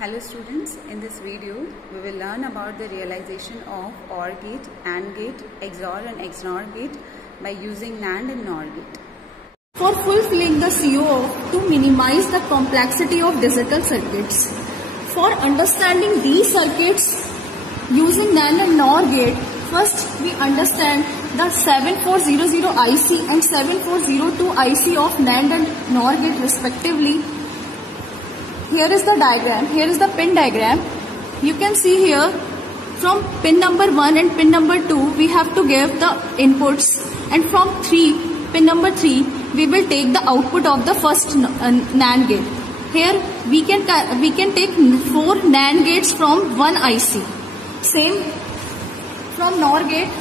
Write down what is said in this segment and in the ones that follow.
Hello students, in this video we will learn about the realization of OR gate, AND gate, XOR and XNOR gate by using NAND and NOR gate. For fulfilling the COO to minimize the complexity of digital circuits. For understanding these circuits using NAND and NOR gate, first we understand the 7400 IC and 7402 IC of NAND and NOR gate respectively. Here is the diagram, here is the pin diagram. You can see here from pin number 1 and pin number 2 we have to give the inputs, and from pin number 3 we will take the output of the first NAND gate. Here we can take 4 NAND gates from one IC. Same from NOR gate.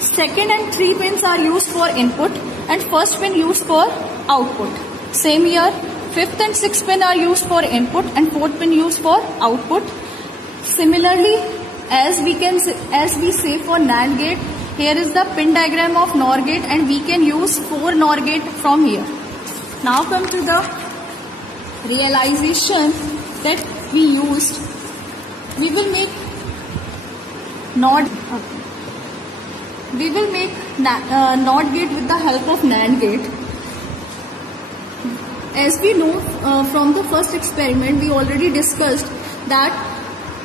Second and 3 pins are used for input and first pin used for output. Same here. 5th and 6th pin are used for input and 4th pin used for output. Similarly, as we say for NAND gate, here is the pin diagram of NOR gate and we can use 4 NOR gate from here. Now come to the realization that we used. We will make NOT gate with the help of NAND gate. As we know from the first experiment, we already discussed that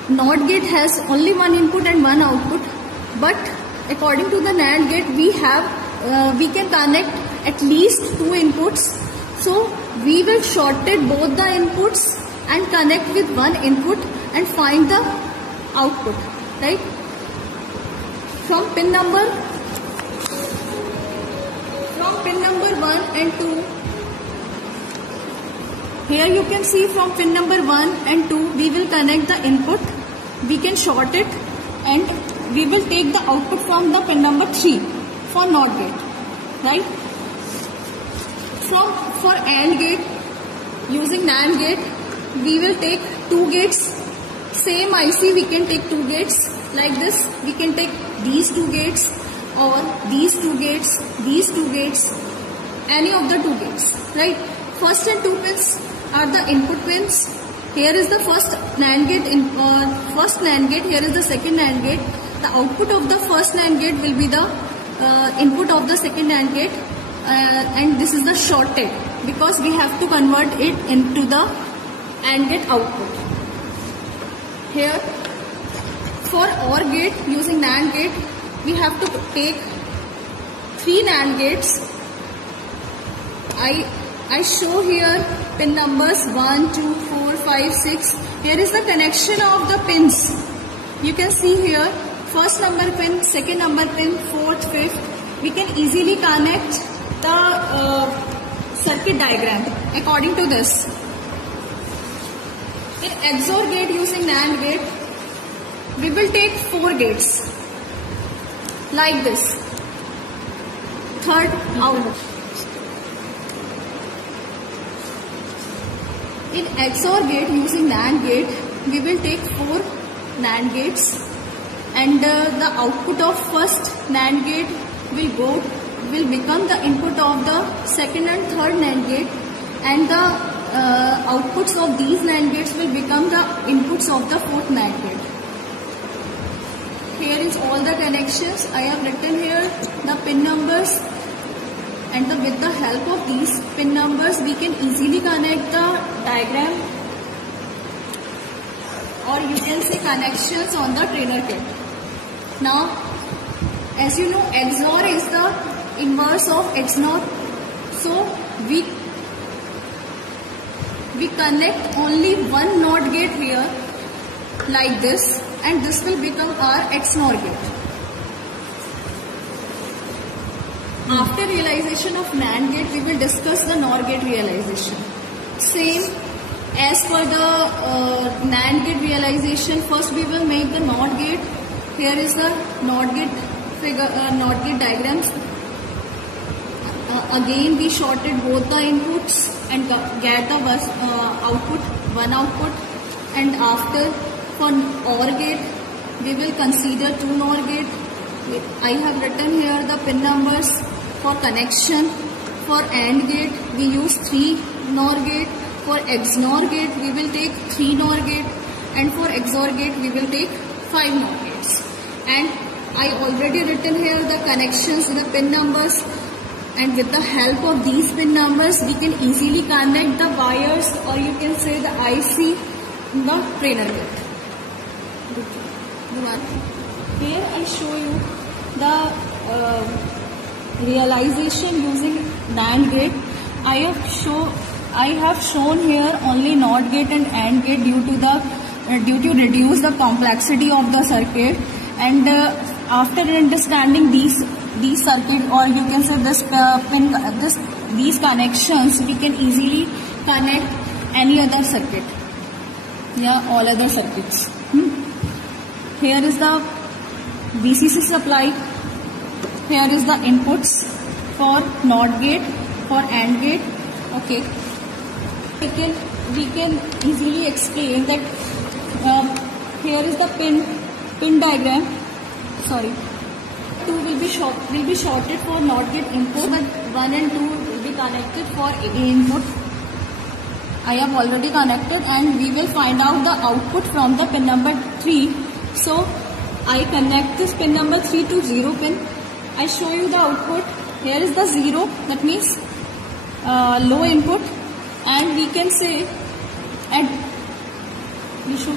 NOT gate has only one input and one output, but according to the NAND gate we can connect at least 2 inputs. So we will shorted both the inputs and connect with one input and find the output, right? From pin number 1 and 2. Here you can see from pin number 1 and 2 we will connect the input, we can short it and we will take the output from the pin number 3 for NOT gate, right? For AND gate, using NAND gate, we will take 2 gates. Same IC we can take 2 gates like this. We can take these 2 gates or these 2 gates, these 2 gates, any of the 2 gates, right? First and 2 pins are the input pins. Here is the first NAND gate, here is the second NAND gate. The output of the first NAND gate will be the input of the second NAND gate, and this is the shorted because we have to convert it into the AND gate output. Here for OR gate using NAND gate we have to take 3 NAND gates. I show here pin numbers 1, 2, 4, 5, 6. Here is the connection of the pins. You can see here first number pin, second number pin, 4th, 5th. We can easily connect the circuit diagram according to this. In XOR gate using NAND gate, we will take 4 gates like this. Third output. In XOR gate using NAND gate, we will take 4 NAND gates and the output of first NAND gate will become the input of the second and third NAND gate, and the outputs of these NAND gates will become the inputs of the 4th NAND gate. Here is all the connections. I have written here the pin numbers, and with the help of these pin numbers we can easily connect the diagram, or you can say connections on the trainer kit. Now as you know, XOR is the inverse of XNOR, so we connect only one NOT gate here like this, and this will become our XNOR gate. After realization of NAND gate, we will discuss the NOR gate realization. Same as for the NAND gate realization, first we will make the NOT gate. Here is the NOT gate figure, NOT gate diagrams. Again we shorted both the inputs and get the output, one output. And after for OR gate, we will consider 2 NOR gate. I have written here the pin numbers for connection. For AND gate, we use 3 NOR gate. For XNOR gate we will take 3 NOR gate, and for XOR gate we will take 5 NOR gates. And I already written here the connections, the pin numbers, and with the help of these pin numbers we can easily connect the wires, or you can say the IC in the trainer gate. Here I show you the realization using NAND gate. I have shown here only NOT gate and AND gate due to reduce the complexity of the circuit. And after understanding these circuit, or you can say these connections, we can easily connect any other circuit, all other circuits. Here is the VCC supply. Here is the inputs for NOT gate, for AND gate. Okay, we can easily explain that here is the pin diagram. Sorry, 2 will be shorted for NOT gate input, but 1 and 2 will be connected for A input. I have already connected, and we will find out the output from the pin number 3. So I connect this pin number 3 to 0 pin. I show you the output. Here is the 0, that means low input, and we can say we show